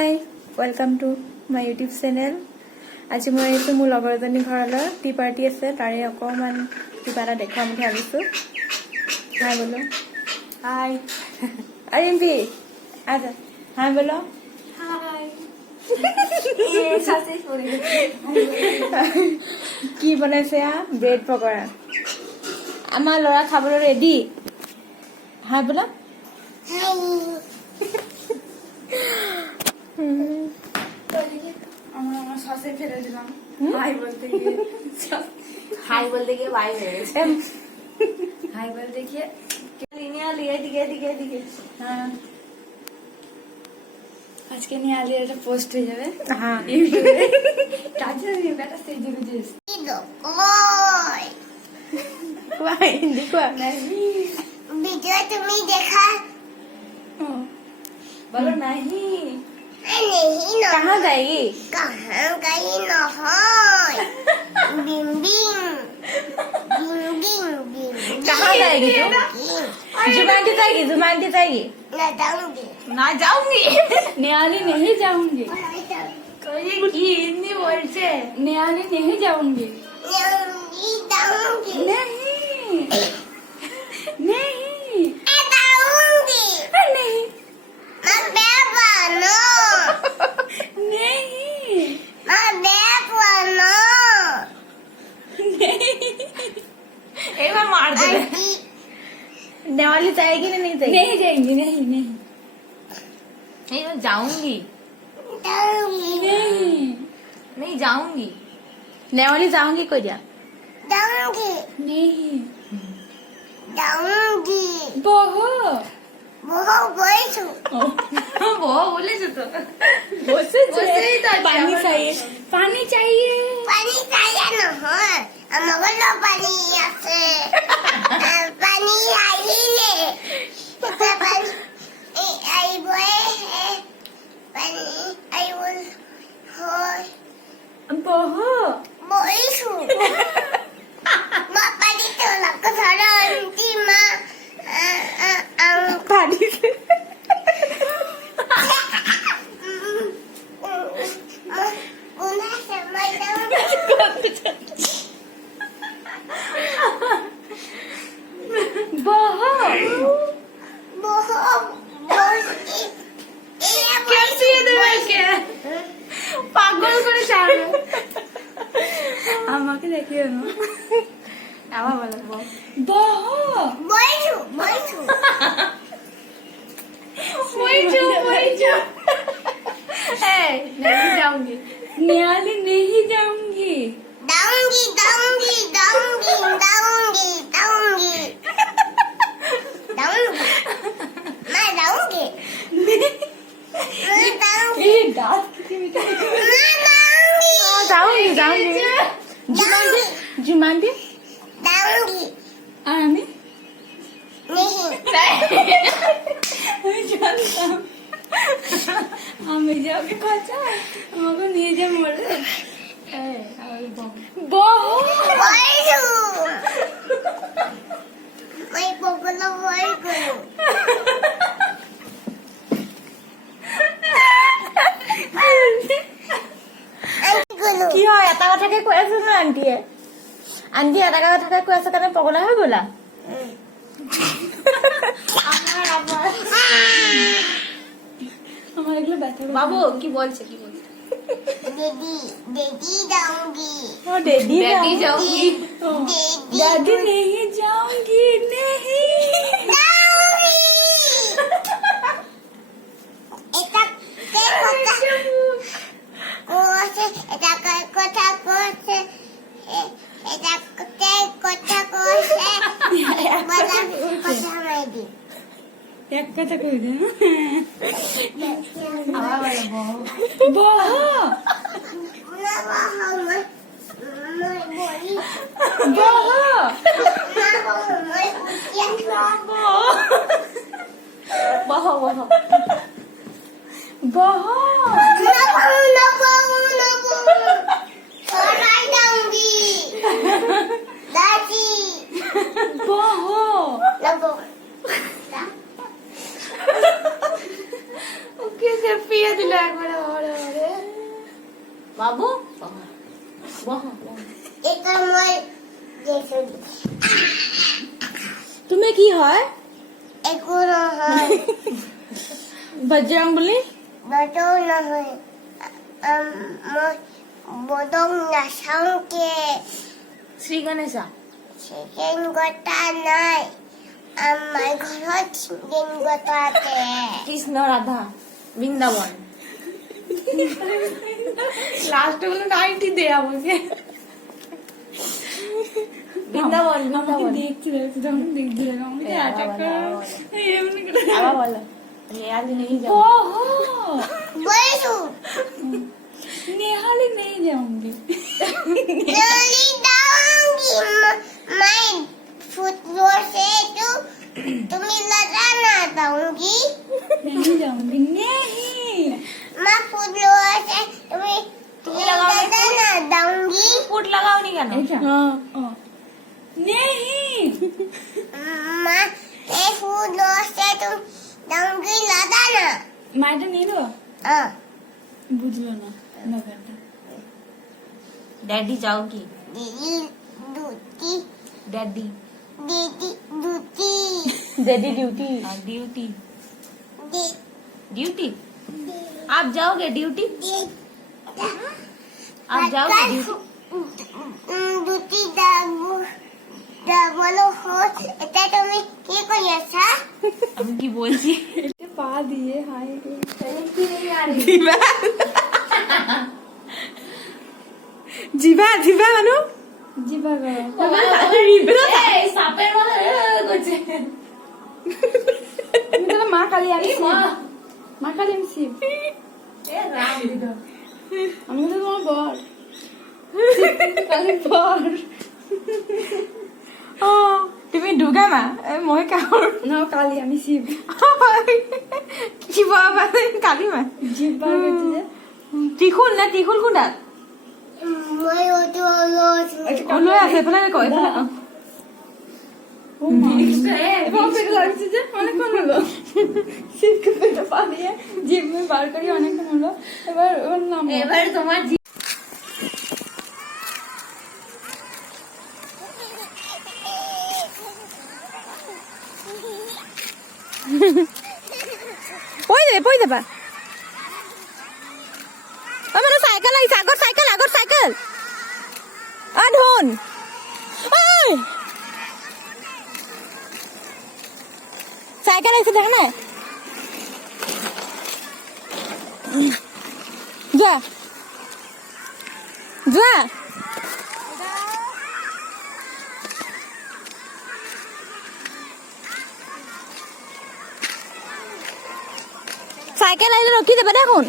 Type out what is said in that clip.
Hi welcome to my YouTube channel. আজি মই আহিছোঁ মোৰ লগৰ এজনী ঘৰলৈ। টি পাৰ্টি আছে, তাৰে অকণমান কিবা এটা দেখুৱাম বুলি ভাবিছোঁ। হাই বোলো। হাই আৰিম্পি আচ্ছা হাই বোলো। হাই কি বনাইছে? ব্ৰেড পকৰা। আমাৰ ল'ৰা খাবলৈ ৰেডি। হাই বোলা। সসে ফেলে দিলাম। হাই বলতে গিয়ে বাই হয়ে গেছে। হাই বলতে গিয়ে এদিকে হ্যাঁ আজকে নিয়ে আলি একটা পোস্ট হয়ে যাবে। হ্যাঁ ইউটিউবে তার জন্য বেটা সেজে গুজে হিন্দি কোয়া ভিডিও তুমি দেখা বলো নাহি नहीं न कहाँ जाएगी? कहाँ गई न होय बिम बिम बिम बिम कहाँ जाएगी तू? जुमांटी जाएगी, जुमांटी जाएगी। न जाऊंगी না যাऊंगी নেহালি नहीं जाऊंगी जाऊंगी কি হিন্দি বলছে নেহালি नहीं जाऊंगी जाऊंगी नहीं नहीं जाऊंगी नहीं मैं बेबा नो नहीं मैं बेबा नो एक बार मार दे आंटी नेवाली जाएगी ना नहीं जाएगी? नहीं जाएंगी नहीं नहीं नहीं मैं जाऊंगी जाऊंगी नहीं नहीं जाऊंगी नेवाली जाऊंगी कोई दिया। जाऊंगी नहीं जाऊंगी বহু बहुत बोलू বহু বলেছো তো বসেই তো আছে पानी আমার। चाहिए। পানি चाहिए पानी चाहिए নহয় আমার পানি আছে পানি আইলে এটা পানি আইবই পানি আইবল হয় বহু বইছু মা পানি তো লাগ ধরা আন্টি মা पानी से উনা সময় দাও বহু বহুত বসি कैसी है তোমাকে পাগল করে ছাড়বে আমাকে দেখিও না আবার বলবো বহু বইছু বইছু वही जो ए नहीं जाऊंगी नियाली नहीं जाऊंगी डाऊंगी डाऊंगी डाऊंगी डाऊंगी डाऊंगी डाऊंगी मैं डाऊंगी मैं डाऊंगी ये दांत कितने मीठे मैं डाऊंगी जाऊंगी जाऊंगी जुमांटी जुमांटी डाऊंगी आने नहीं আমি জানতাম আমি যাকে কথা আমাকে নিয়ে যা মরে বহু বইছু मैं পগলা বই করু আন্টি গুলো কি হয় এটা কথাকে কৈ আছে ন আন্টিয়ে? আন্টি এটা কথাকে কৈ আছে কাৰণে পগলা হৈ গ'লা? আমার এগুলো ব্যথা বাবু কি বলছে কি বলছে दीदी दीदी डाऊंगी ও ডেডি डैडी जाऊंगी दीदी डैडी नहीं जाऊंगी नहीं ডাউরি এটা কে কথা কোসে এটা কে কথা কোসে এটা কে কথা কোসে বলা কথা মাইদি এক কথা কই দে আবার বলো বহু না বাবা মই বলি বহু না বাবা মই উঠিয়া বহু বহু বহু না বাবা সরাই ডাউঙ্গি দাদি বহু না বাবা ওকে সে পিয়ে দিল একবার বাবু বহ এটা মই দেখো তুমি কি হয় একো নহয় বজৰং বুলি বদং নহয় মই বদং নাচাওঁকে শ্রী গণেশা চিকেন গোটা নাই আমার ঘৰত চিকেন গোটা আছে কৃষ্ণ রাধা বৃন্দাবন লাস্ট বলে 90 দে আমাকে বৃন্দাবন আমাকে বৃন্দাবন দেখছিল তখন দেখছিল আমাকে অ্যাটাক করে এমনি করে আবার বলো याद नहीं जाओ ओहो বলছো नेहाली नहीं जाऊंगी नली दाऊंगी मैं फुटबॉल से तुम्हें लगा ना दाऊंगी नहीं जाऊंगी नहीं मैं फुटबॉल से तुम्हें लगा ना दाऊंगी फुट लगाओ नहीं करना ऐसा हाँ नहीं मैं फुटबॉल से तुम दाऊंगी लगा ना मायटा नहीं दो हाँ बुझलो ना नगरটা डैडी जाओगी दीदी दूती डैडी दीदी दूती डैडी ड्यूटी ड्यूटी दी- ड्यूटी आप जाओगे ड्यूटी दी- आप जाओगे ड्यूटी দুটি ডাবল হোস এটা তুমি কি কৰি আছা আমি কি বলছি পা দিয়ে হাই জিভা জিভা মানুহ জিবা গরম সাপের মতো করছে তুমি তো মা কালী আনিছি মা কালী আনিছি আমি তো তোমার বর কালী বর অ তুমি দুৰ্গা মা মই কাহৰ না কালী আমি শিব শিৱ মানে কালি মা জিবা গেছে যে ত্ৰিশূল নে ত্ৰিশূল কোনডাল মই ওটো লৈ আছে এইফালে কয় এইফালে কয়। ও মা এবার পেটে লাগছে যে অনেকক্ষণ হলো শিবকে পেটে পা দিয়ে জিভ মে বার করি অনেকক্ষণ হলো এবার ওর নাম এবার তোমার পৰি যাবা মানে চাইকেল আহিছে আগত চাইকেল ধন চাইকেল আহিছে দেখা নাই যোৱা চাইকেল আহিলে ৰখি যাবা দেখোন